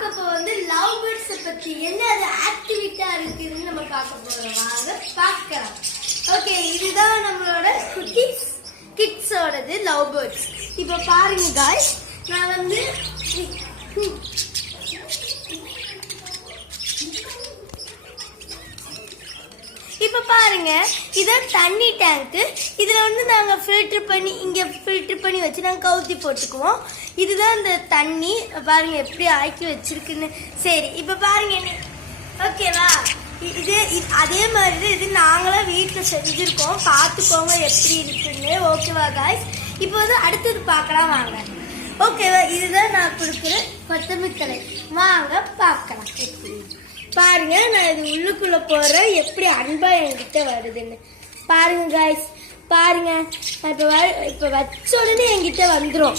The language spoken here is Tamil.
பார்க்க போறது லவ் பேர்ட்ஸ் பத்தி என்ன அது ஆக்டிவிட்டா இருக்குன்னு நம்ம பார்க்க போறோம். வாங்க பார்க்கலாம். ஓகே, இதுதான் நம்மளோட குட்டீஸ் கிட்ஸோடது லவ் பேர்ட்ஸ். இப்போ பாருங்க गाइस, நான் வந்து இப்ப பாருங்க, இதான் தண்ணி டேங்க். இதுல வந்து நாங்க ஃபில்டர் பண்ணி இங்க ஃபில்டர் பண்ணி வச்சு நாங்க கவுத்தி போட்டுக்குவோம். இதுதான் இந்த தண்ணி. பாருங்க எப்படி ஆக்கி வச்சிருக்குன்னு. சரி, இப்ப பாருங்க, ஓகேவா? இது அதே மாதிரி இது நாங்களாம் வீட்டுல செஞ்சிருக்கோம். பார்த்துக்கோங்க எப்படி இருக்குன்னு. ஓகேவா गाइस? இப்போ வந்து அடுத்தது பார்க்கலாம் வாங்க. ஓகேவா? இதுதான் நான் கொடுக்குற கொத்தமல்லி தழை. வாங்க பார்க்கலாம். பாருங்க, நான் இது உள்ளுக்குள்ள போறேன், எப்படி அன்பா என்கிட்ட வருதுன்னு பாருங்க गाइस. பாருங்க, இப்ப வச்ச உடனே என்கிட்ட வந்துரும்.